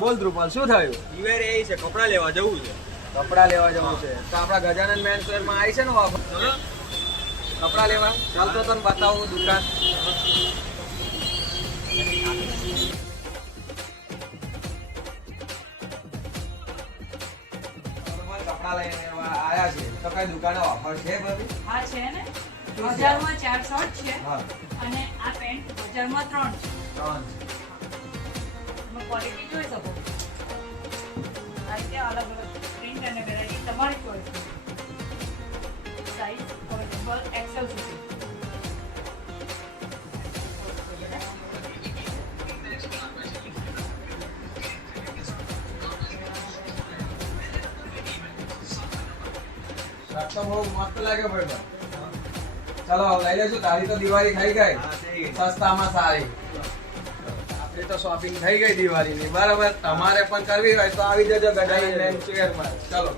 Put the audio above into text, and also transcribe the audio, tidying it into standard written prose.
બોલ ધ્રુપલ શું થયું? દિવાળી આવી છે, કપડાં લેવા જવું છે. કપડા લેવા જવું છે તો આપણા ગજાનન મેન્સ વેરમાં આવી છે ને ઓફર ચલો. કપડા લેવા. ચાલ તો તને બતાવું દુકાન. કપડા લઈને આયા છે તો કઈ દુકાને ઓફર છે બધી? હા છે ને, 1000 માં 4 શર્ટ છે હા અને આ પેન્ટ 1000 માં 3 છે. ત્રણ છે. તમે ક્વોલિટી જોઈ શકો. આ રીતે અલગ અલગ પ્રિન્ટ અને વેરાયટી તમારી ચોઈસ. સાઈઝ અવેલેબલ એક્સેલ સુધી. શર્ટ તો બહુ મસ્ત લાગે ભાઈ. ચાલો લઈ લેશું. તારી તો દિવાળી થઈ ગઈ. હા, થઈ ગઈ. સસ્તામાં સારી. આપણી તો શોપિંગ થઈ ગઈ દિવાળીની. બરાબર. તમારે પણ કરવી હોય તો આવી જજો ગજાનન મેન્સ વેરમાં. ચલો.